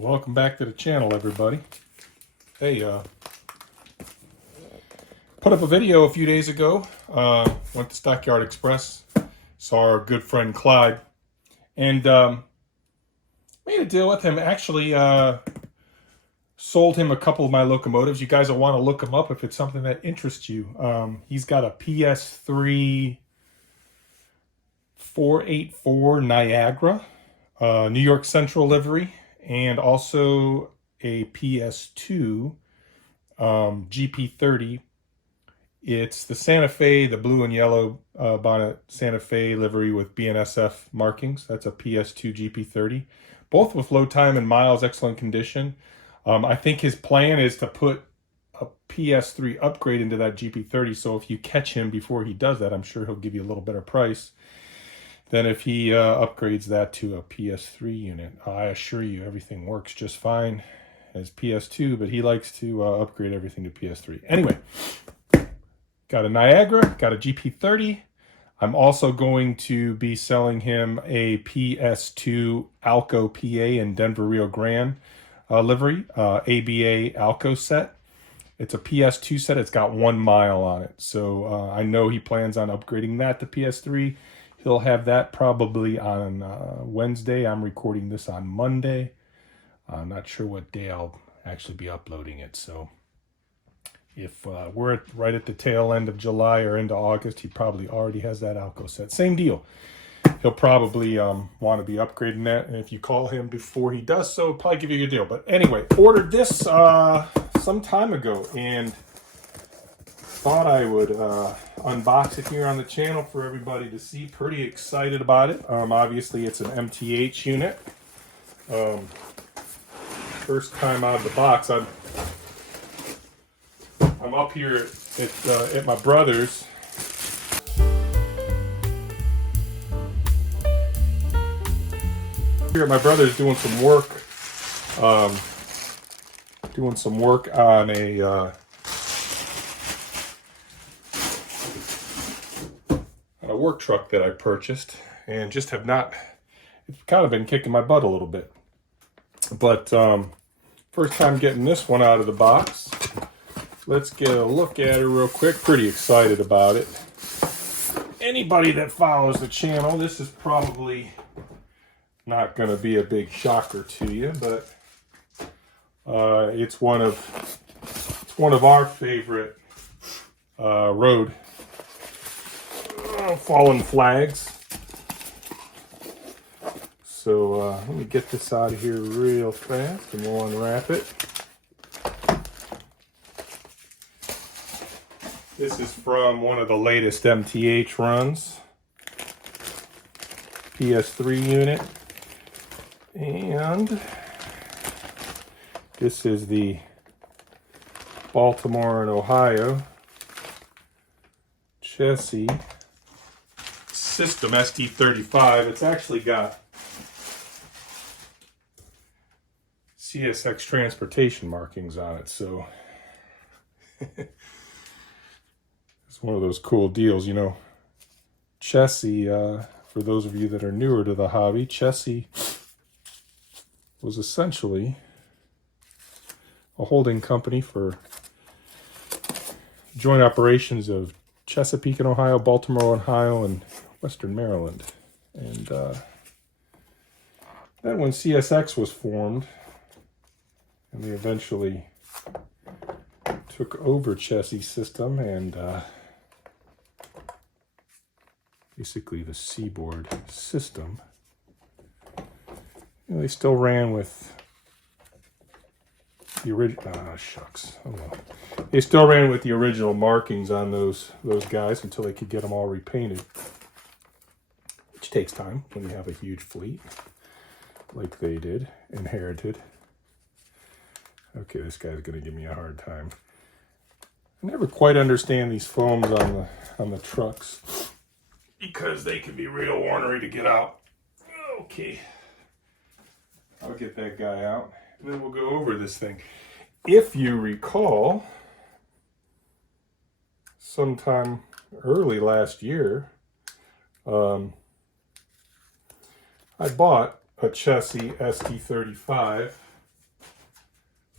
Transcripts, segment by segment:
Welcome back to the channel, everybody. Hey, put up a video a few days ago. Went to Stockyard Express, saw our good friend Clyde, and made a deal with him. Actually, sold him a couple of my locomotives. You guys will want to look him up if it's something that interests you. He's got a PS3 484 Niagara, New York Central livery, and also a PS2 GP30. It's the Santa Fe, the blue and yellow bonnet Santa Fe livery with BNSF markings. That's a PS2 GP30. Both with low time and miles, excellent condition. I think his plan is to put a PS3 upgrade into that GP30. So if you catch him before he does that, I'm sure he'll give you a little better price than if he upgrades that to a PS3 unit. I assure you everything works just fine as PS2, but he likes to upgrade everything to PS3. Anyway, got a Niagara, got a GP30. I'm also going to be selling him a PS2 Alco PA in Denver Rio Grande livery, ABA Alco set. It's a PS2 set. It's got 1 mile on it. So I know he plans on upgrading that to PS3. He'll have that probably on Wednesday. I'm recording this on Monday. I'm not sure what day I'll actually be uploading it. So if we're right at the tail end of July or into August, he probably already has that Alco set. Same deal. He'll probably want to be upgrading that. And if you call him before he does so, he'll probably give you a good deal. But anyway, ordered this some time ago and thought I would unbox it here on the channel for everybody to see. Pretty excited about it. Obviously, it's an MTH unit. First time out of the box. I'm up here at my brother's. Here at my brother's doing some work. On a work truck that I purchased, and just have not. It's kind of been kicking my butt a little bit. But first time getting this one out of the box. Let's get a look at it real quick. Pretty excited about it. Anybody that follows the channel, this is probably not going to be a big shocker to you, but it's one of our favorite road fallen flags. So let me get this out of here real fast and we'll unwrap it. This is from one of the latest MTH runs. PS3 unit. And this is the Baltimore and Ohio chassis system SD35. It's actually got CSX transportation markings on it, so it's one of those cool deals, you know. Chassis, for those of you that are newer to the hobby, chassis was essentially a holding company for joint operations of Chesapeake in Ohio, Baltimore, Ohio, and Western Maryland. And then when CSX was formed, and they eventually took over chassis system and basically the Seaboard system, they still ran with the original. Shucks. Oh well. They still ran with the original markings on those guys until they could get them all repainted, which takes time when you have a huge fleet like they did, inherited. Okay, this guy's gonna give me a hard time. I never quite understand these foams on the trucks because they can be real ornery to get out. Okay. I'll get that guy out, and then we'll go over this thing. If you recall, sometime early last year, I bought a chassis SD35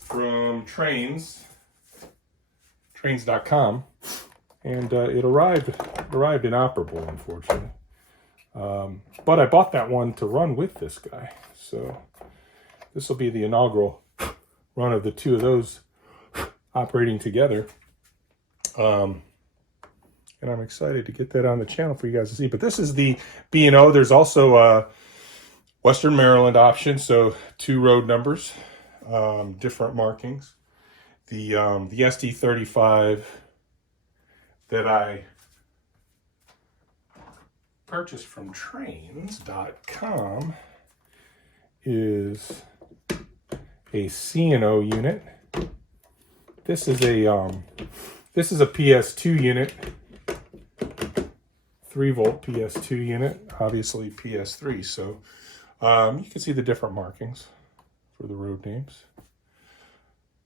from trains.com, and it arrived inoperable, unfortunately. But I bought that one to run with this guy, so this will be the inaugural run of the two of those operating together. And I'm excited to get that on the channel for you guys to see. But this is the B&O. There's also a Western Maryland option, so 2 road numbers, different markings. The SD35 that I purchased from trains.com is a C&O unit. This is a PS2 unit, 3-volt PS2 unit, obviously PS3. So you can see the different markings for the road names.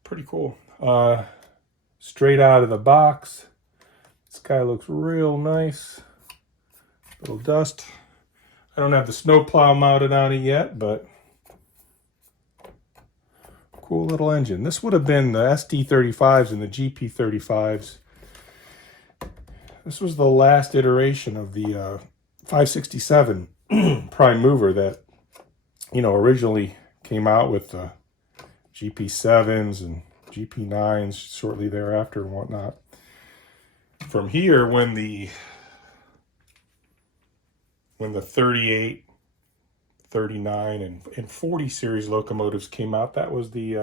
Pretty cool. Straight out of the box. This guy looks real nice. Little dust. I don't have the snowplow mounted on it yet, but cool little engine. This would have been the SD35s and the GP35s. This was the last iteration of the 567 prime mover that, originally came out with the GP7s and GP9s shortly thereafter and whatnot. From here, when the 38, 39, and 40 series locomotives came out, that was the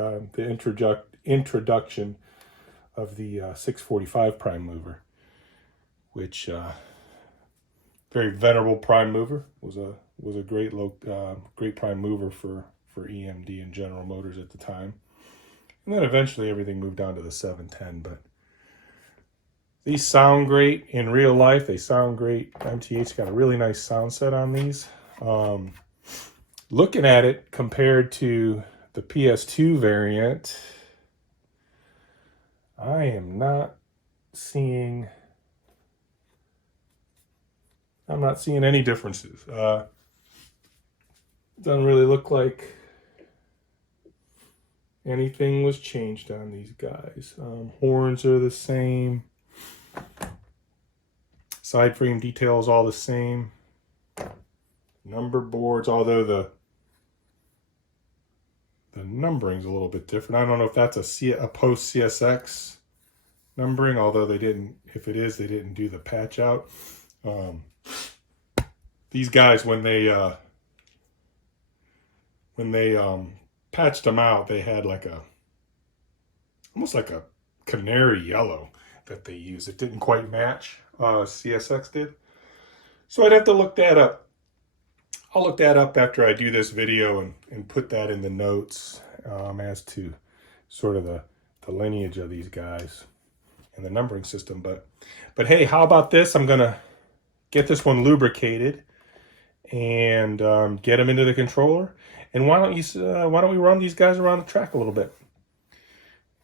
introduction of the 645 prime mover, which very venerable prime mover, was a great great prime mover for EMD and General Motors at the time. And then eventually everything moved on to the 710, but these sound great in real life. They sound great. MTH got a really nice sound set on these. Looking at it compared to the PS2 variant, I am not seeing any differences. Doesn't really look like anything was changed on these guys. Horns are the same. Side frame details all the same. Number boards, although the numbering's a little bit different. I don't know if that's a post CSX numbering, although they didn't. If it is, they didn't do the patch out. These guys, when they patched them out, they had almost like a canary yellow that they used. It didn't quite match. CSX did. So I'd have to look that up. I'll look that up after I do this video and put that in the notes as to sort of the lineage of these guys and the numbering system. But hey, how about this? I'm gonna get this one lubricated and get them into the controller. And why don't we run these guys around the track a little bit?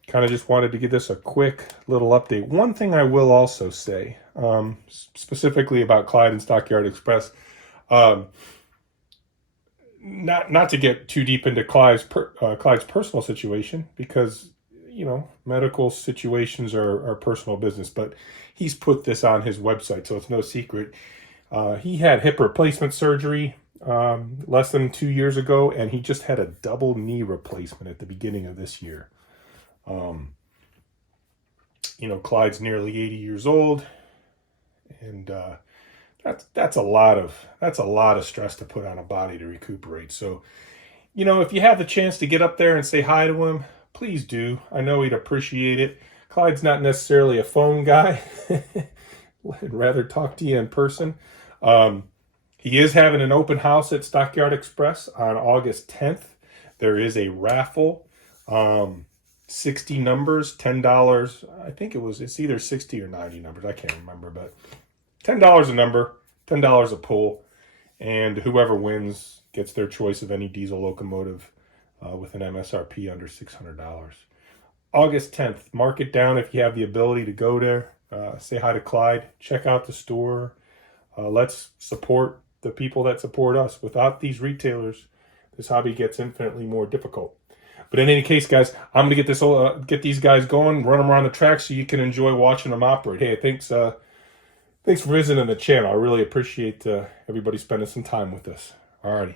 Kind of just wanted to give this a quick little update. One thing I will also say, specifically about Clyde and Stockyard Express, not to get too deep into Clyde's personal situation, because medical situations are personal business, but he's put this on his website, so it's no secret. He had hip replacement surgery less than 2 years ago, and he just had a double knee replacement at the beginning of this year. Clyde's nearly 80 years old, and that's a lot of stress to put on a body to recuperate. So, if you have the chance to get up there and say hi to him, please do. I know he'd appreciate it. Clyde's not necessarily a phone guy. I'd rather talk to you in person. He is having an open house at Stockyard Express on August 10th. There is a raffle. 60 numbers, $10. I think it's either 60 or 90 numbers. I can't remember, but $10 a number, $10 a pull, and whoever wins gets their choice of any diesel locomotive with an MSRP under $600. August 10th. Mark it down if you have the ability to go there. Say hi to Clyde. Check out the store. Let's support the people that support us. Without these retailers, this hobby gets infinitely more difficult. But in any case, guys, I'm gonna get these guys going, run them around the track so you can enjoy watching them operate. Hey, thanks for visiting the channel. I really appreciate everybody spending some time with us. Alrighty.